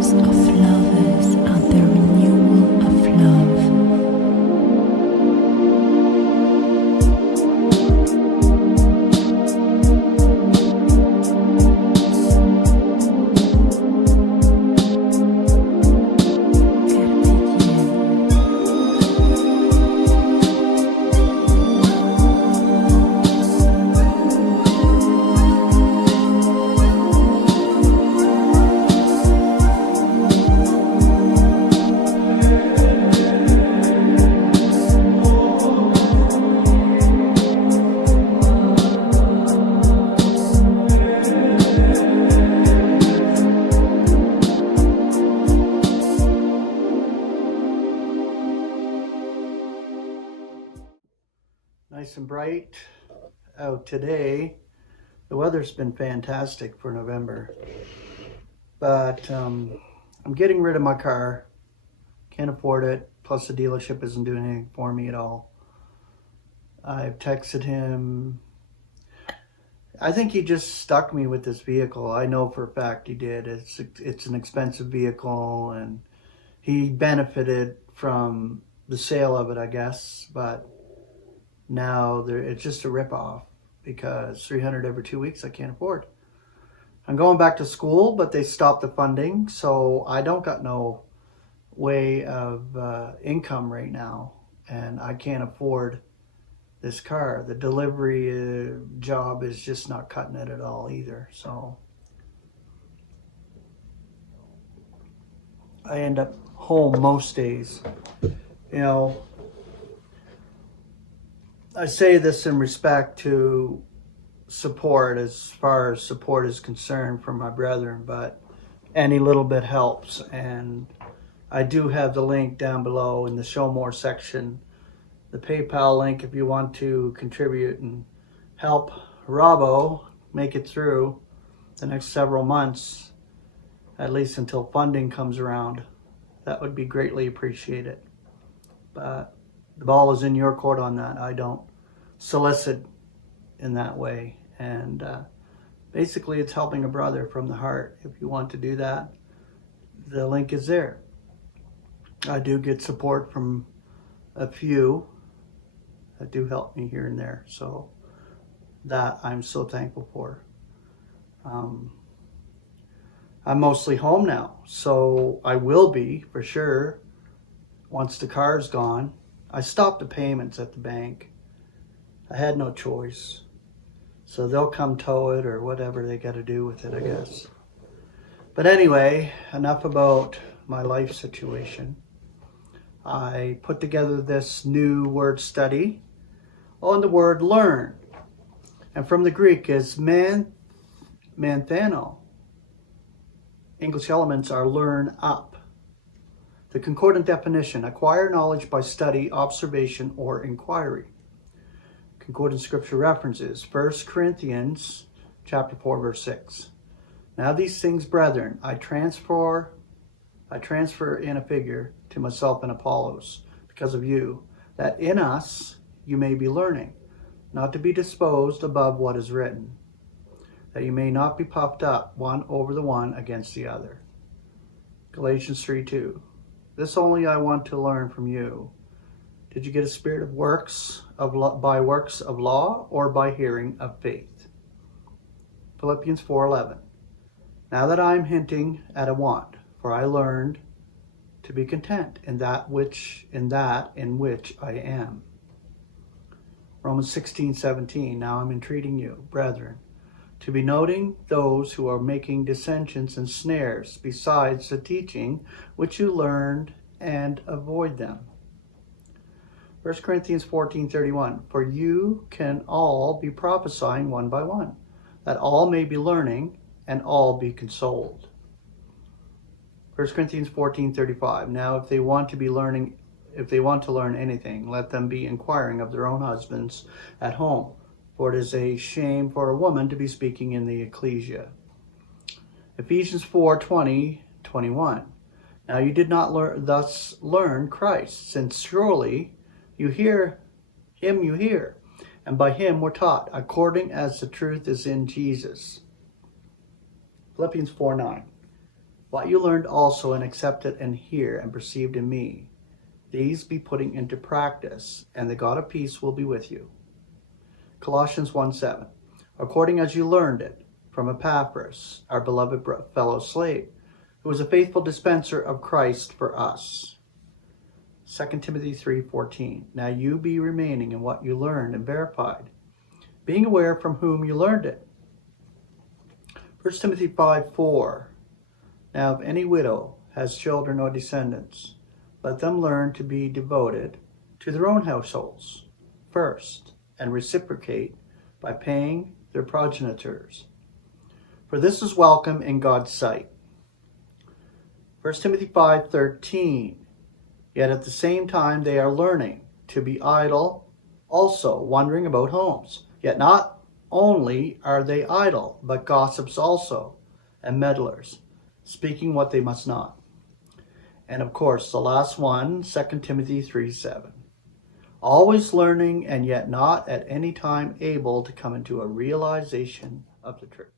vows of lovers and the renewal of love. Nice and bright out today. The weather's been fantastic for November, but I'm getting rid of my car. Can't afford it. Plus the dealership isn't doing anything for me at all. I've texted him. I think he just stuck me with this vehicle. I know for a fact he did. It's an expensive vehicle, and he benefited from the sale of it, I guess, but now it's just a ripoff because $300 every 2 weeks I can't afford. I'm going back to school, but they stopped the funding, so I don't got no way of income right now, and I can't afford this car. The delivery job is just not cutting it at all either, so I end up home most days. You know, I say this in respect to support, as far as support is concerned from my brethren, but any little bit helps. And I do have the link down below in the show more section, the PayPal link if you want to contribute and help Robbo make it through the next several months, at least until funding comes around. That would be greatly appreciated. But the ball is in your court on that. I don't solicit in that way. And basically it's helping a brother from the heart. If you want to do that, the link is there. I do get support from a few that do help me here and there. So that I'm so thankful for. I'm mostly home now, so I will be for sure once the car's gone. I stopped the payments at the bank. I had no choice. So they'll come tow it or whatever they got to do with it, I guess. But anyway, enough about my life situation. I put together this new word study on the word learn. And from the Greek is manthano. English elements are learn up. The concordant definition, acquire knowledge by study, observation, or inquiry. Concordant scripture references, 1 Corinthians chapter 4, verse 6. Now these things, brethren, I transfer in a figure to myself and Apollos, because of you, that in us you may be learning, not to be disposed above what is written, that you may not be puffed up one over the one against the other. Galatians 3:2. This only I want to learn from you. Did you get a spirit of works by works of law, or by hearing of faith? Philippians 4:11. Now that I am hinting at a want, for I learned to be content in that in which I am. Romans 16:17. Now I'm entreating you, brethren, to be noting those who are making dissensions and snares, besides the teaching which you learned, and avoid them. 1 Corinthians 14:31. For you can all be prophesying one by one, that all may be learning, and all be consoled. 1 Corinthians 14:35. Now if they want to learn anything, let them be inquiring of their own husbands at home. For it is a shame for a woman to be speaking in the ecclesia. Ephesians 4:20-21. Now you did not thus learn Christ, since surely you hear, and by him were taught, according as the truth is in Jesus. Philippians 4:9. What you learned also and accepted and hear and perceived in me, these be putting into practice, and the God of peace will be with you. Colossians 1:7. According as you learned it from Epaphras, our beloved fellow slave, who was a faithful dispenser of Christ for us. 2 Timothy 3:14. Now you be remaining in what you learned and verified, being aware from whom you learned it. 1 Timothy 5:4. Now if any widow has children or descendants, let them learn to be devoted to their own households first, and reciprocate by paying their progenitors. For this is welcome in God's sight. 1 Timothy 5:13. Yet at the same time they are learning to be idle, also wandering about homes. Yet not only are they idle, but gossips also, and meddlers, speaking what they must not. And of course, the last one, 2 Timothy 3:7. Always learning and yet not at any time able to come into a realization of the truth.